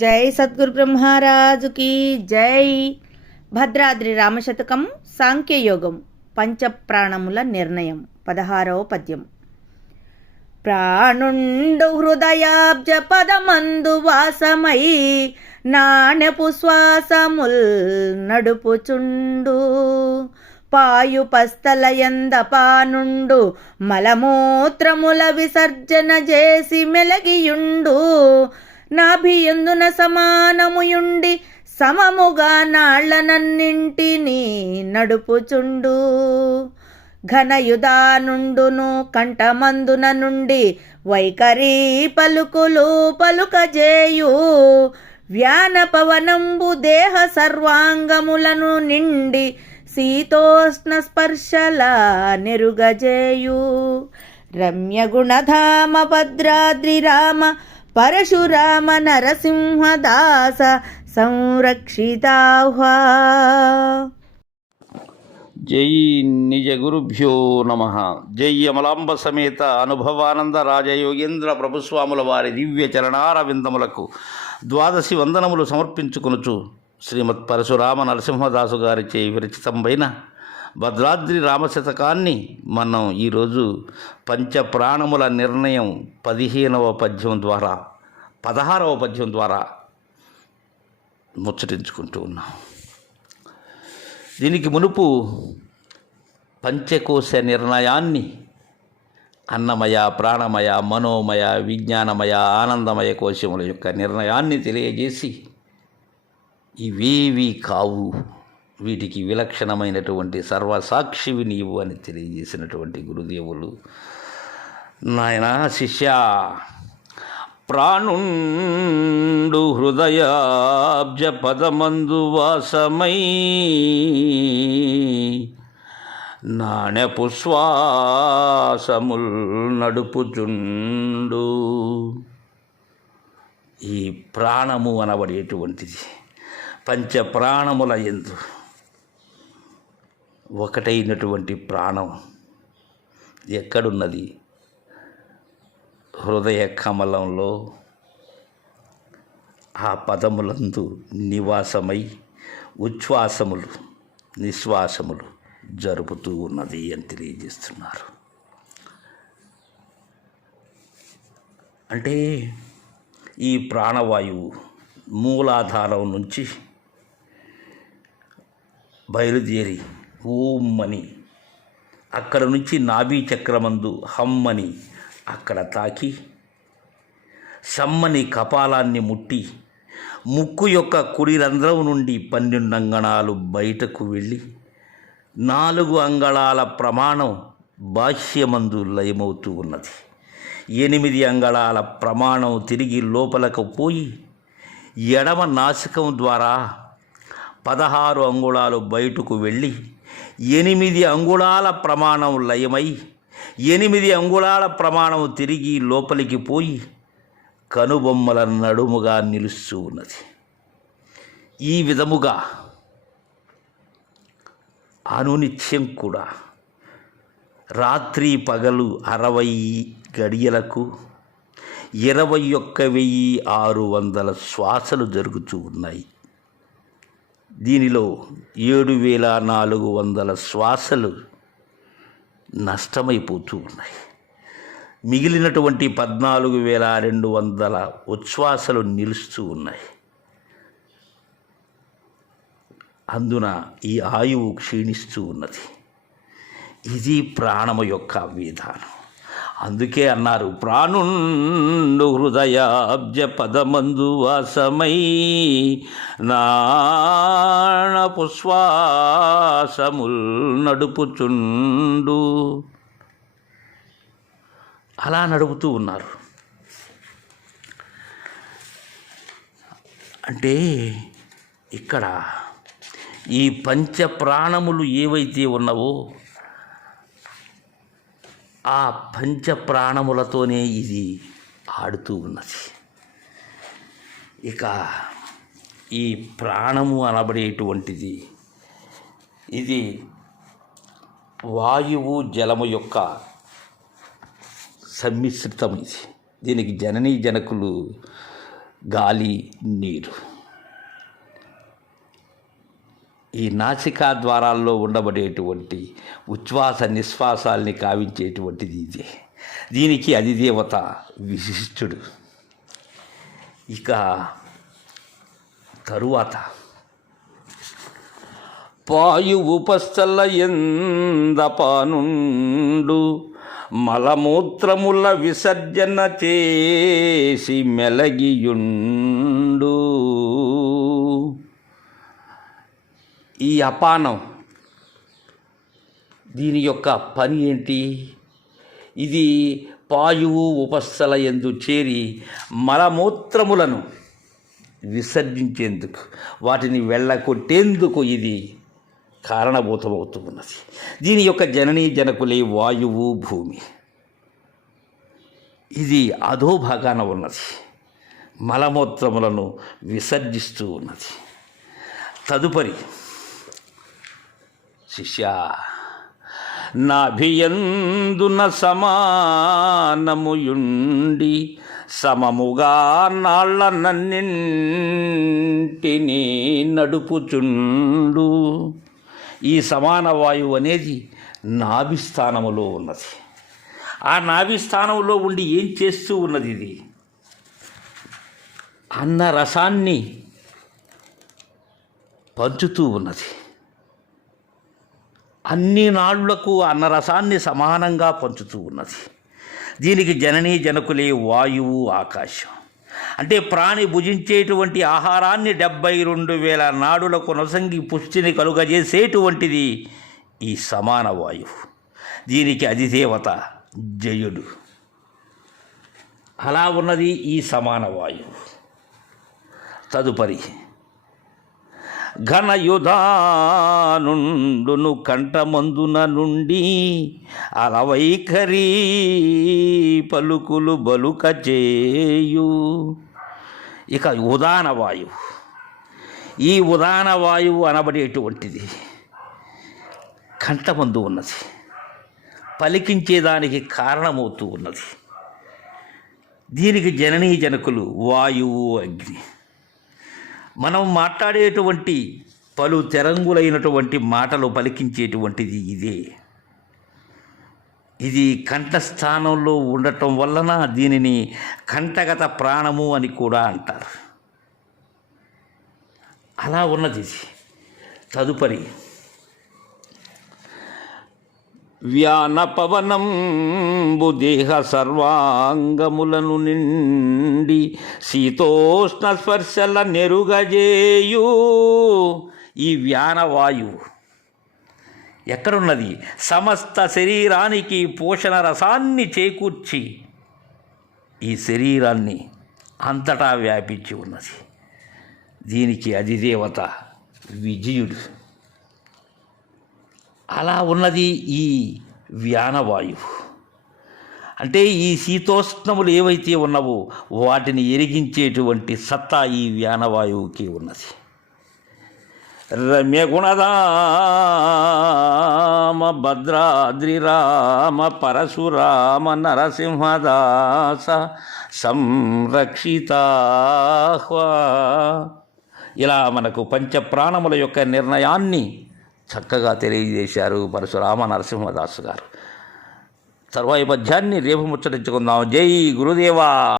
జై సద్గురు బ్రహ్మరాజుకి జై. భద్రాద్రి రామశతకం సాంఖ్యయోగం పంచప్రాణముల నిర్ణయం పదహారవ పద్యం. ప్రాణుండు హృదయాబ్జ పదమందు వాసమై నాణపు శ్వాసముల్ నడుపుచుండు. పాయు పస్తలయంద పానుండు మలమూత్రముల విసర్జన చేసి మెలగియుండు. నాభియందున సమానముయుండి సమముగా నాళ్ళనన్నింటినీ నడుపుచుండు. ఘనయుధానుండును కంఠమందున నుండి వైఖరి పలుకులు పలుకజేయు. వ్యానపవనంబు దేహ సర్వాంగములను నిండి శీతోష్ణ స్పర్శల నెరుగజేయు. రమ్య గుణధామ భద్రాద్రి రామ పరశురామ నరసింహదాస సంరక్షితాహ్వా జై నిజ గురుభ్యో నమ. జై అమలాంబ సమేత అనుభవానంద రాజయోగేంద్ర ప్రభుస్వాముల వారి దివ్య చరణారవిందములకు ద్వాదశి వందనములు సమర్పించుకునుచు శ్రీమత్ పరశురామ నరసింహదాసు గారిచే విరచితమైన భద్రాద్రి రామశతకాన్ని మనం ఈరోజు పంచప్రాణముల నిర్ణయం పదిహేనవ పద్యం ద్వారా పదహారవ పద్యం ద్వారా ముచ్చటించుకుంటూ ఉన్నాం. దీనికి మునుపు పంచకోశ నిర్ణయాన్ని అన్నమయ ప్రాణమయ మనోమయ విజ్ఞానమయ ఆనందమయ కోశముల యొక్క నిర్ణయాన్ని తెలియజేసి ఇవేవి కావు వీటికి విలక్షణమైనటువంటి సర్వసాక్షివి నీవు అని తెలియజేసినటువంటి గురుదేవులు. నాయన శిష్య ప్రాణుండు హృదయాబ్జ పదమందు వాసమై నాణెపు శ్వాసముల్ నడుపుచుండు. ఈ ప్రాణము అనబడేటువంటిది. పంచ ప్రాణముల ఎందు ఒకటైనటువంటి ప్రాణం ఎక్కడున్నది? హృదయ కమలంలో ఆ పదములందు నివాసమై ఉచ్ఛ్వాసములు నిశ్వాసములు జరుపుతూ ఉన్నది అని తెలియజేస్తున్నారు. అంటే ఈ ప్రాణవాయువు మూలాధారం నుంచి బయలుదేరి ఓం అని అక్కడ నుంచి నాభీ చక్రమందు హమ్మని అక్కడ తాకి సమ్మని కపాలాన్ని ముట్టి ముక్కు యొక్క కుడి రంధ్రం నుండి పన్నెండు అంగణాలు బయటకు వెళ్ళి నాలుగు అంగళాల ప్రమాణం బాహ్యమందు లయమవుతూ ఉన్నది. ఎనిమిది అంగళాల ప్రమాణం తిరిగి లోపలకు పోయి ఎడమ నాసికం ద్వారా పదహారు అంగుళాలు బయటకు వెళ్ళి ఎనిమిది అంగుళాల ప్రమాణం లయమై ఎనిమిది అంగుళాల ప్రమాణం తిరిగి లోపలికి పోయి కనుబొమ్మల నడుముగా నిలుస్తూ ఉన్నది. ఈ విధముగా అనునిత్యం కూడా రాత్రి పగలు అరవై గడియలకు ఇరవై ఒక్క వెయ్యి ఆరు వందల శ్వాసలు జరుగుతూ ఉన్నాయి. దీనిలో ఏడు వేల నాలుగు వందల శ్వాసలు నష్టమైపోతూ ఉన్నాయి. మిగిలినటువంటి పద్నాలుగు వేల రెండు వందల ఉచ్ఛ్వాసలు నిలుస్తూ ఉన్నాయి. అందున ఈ ఆయువు క్షీణిస్తూ ఉన్నది. ఇది ప్రాణము యొక్క విధానం. అందుకే అన్నారు ప్రాణుండు హృదయాబ్జ పదమందు వాసమై నాణ పుష్వాసముల్ నడుపుచుండు. అలా నడుపుతూ ఉన్నారు. అంటే ఇక్కడ ఈ పంచ ప్రాణములు ఏవైతే ఉన్నావో ఆ పంచ ప్రాణములతోనే ఇది ఆడుతూ ఉన్నది. ఇక ఈ ప్రాణము అనబడేటువంటిది ఇది వాయువు జలము యొక్క సమ్మిశ్రితం ఇది. దీనికి జననీ జనకులు గాలి నీరు. ఈ నాసికా ద్వారాల్లో ఉండబడేటువంటి ఉచ్ఛ్వాస నిశ్వాసాల్ని కావించేటువంటిది ఇది. దీనికి అధిదేవత విశిష్టుడు. ఇక తరువాత పాయు ఉపస్థల ఎందపానుండు మలమూత్రముల విసర్జన చేసి మెలగియుండు. ఈ అపానం దీని యొక్క పని ఏంటి? ఇది పాయువు ఉపస్థల ఎందు చేరి మలమూత్రములను విసర్జించేందుకు వాటిని వెళ్ళగొట్టేందుకు ఇది కారణభూతమవుతూ ఉన్నది దీని యొక్క జననీ జనకులే వాయువు భూమి. ఇది అధోభాగాన ఉన్నది. మలమూత్రములను విసర్జిస్తూ ఉన్నది. తదుపరి శిష్య నాభియందున సమానముయుండి సమముగా నాళ్ళ నన్నింటినీ నడుపుచుండు. ఈ సమాన వాయువు అనేది నాభిస్థానములో ఉన్నది. ఆ నాభిస్థానంలో ఉండి ఏం చేస్తూ ఉన్నది ఇది? అన్న రసాన్ని పంచుతూ ఉన్నది. అన్ని నాళ్ళకు అన్నరసాన్ని సమానంగా పంచుతూ ఉన్నది. దీనికి జననీ జనకులే వాయువు ఆకాశం. అంటే ప్రాణి భుజించేటువంటి ఆహారాన్ని డెబ్బై రెండు వేల నాడులకు కొనసంగి పుష్టిని కలుగజేసేటువంటిది ఈ సమాన వాయువు. దీనికి అధిదేవత జయుడు అలా ఉన్నది ఈ సమాన వాయువు. తదుపరి ఘనయుధానుండును కంఠమందున నుండి అలవైఖరి పలుకులు బలుక చేయు. ఇక ఉదాన వాయువు ఈ ఉదాన వాయువు అనబడేటువంటిది. కంఠమందు ఉన్నది పలికించేదానికి కారణమవుతూ ఉన్నది. దీనికి జననీ జనకులు వాయువు అగ్ని. మనం మాట్లాడేటువంటి పలు తెరంగులైనటువంటి మాటలు పలికించేటువంటిది ఇదే. ఇది కంఠస్థానంలో ఉండటం వలన దీనిని కంఠగత ప్రాణము అని కూడా అంటారు. అలా ఉన్నది ఇది. తదుపరి వ్యానపవనంబు దేహ సర్వాంగములను నిండి శీతోష్ణ స్పర్శల నెరుగజేయు. ఈ వ్యానవాయువు ఎక్కడున్నది? సమస్త శరీరానికి పోషణ రసాన్ని చేకూర్చి ఈ శరీరాన్ని అంతటా వ్యాపించి ఉన్నది. దీనికి అధిదేవత విజయుడు. అలా ఉన్నది ఈ వ్యానవాయువు. అంటే ఈ శీతోష్ణములు ఏవైతే ఉన్నావో వాటిని ఎరిగించేటువంటి సత్తా ఈ వ్యానవాయువుకి ఉన్నది. రమ్య గుణదామ భద్రాద్రి రామ పరశురామ నరసింహదాస సంరక్షితాహ్వా ఇలా మనకు పంచప్రాణముల యొక్క నిర్ణయాన్ని చక్కగా తెలియజేశారు పరశురామ నరసింహదాసు గారు. తర్వాయి పద్యాన్ని రేపు ముచ్చటించుకుందాం. జై గురుదేవా!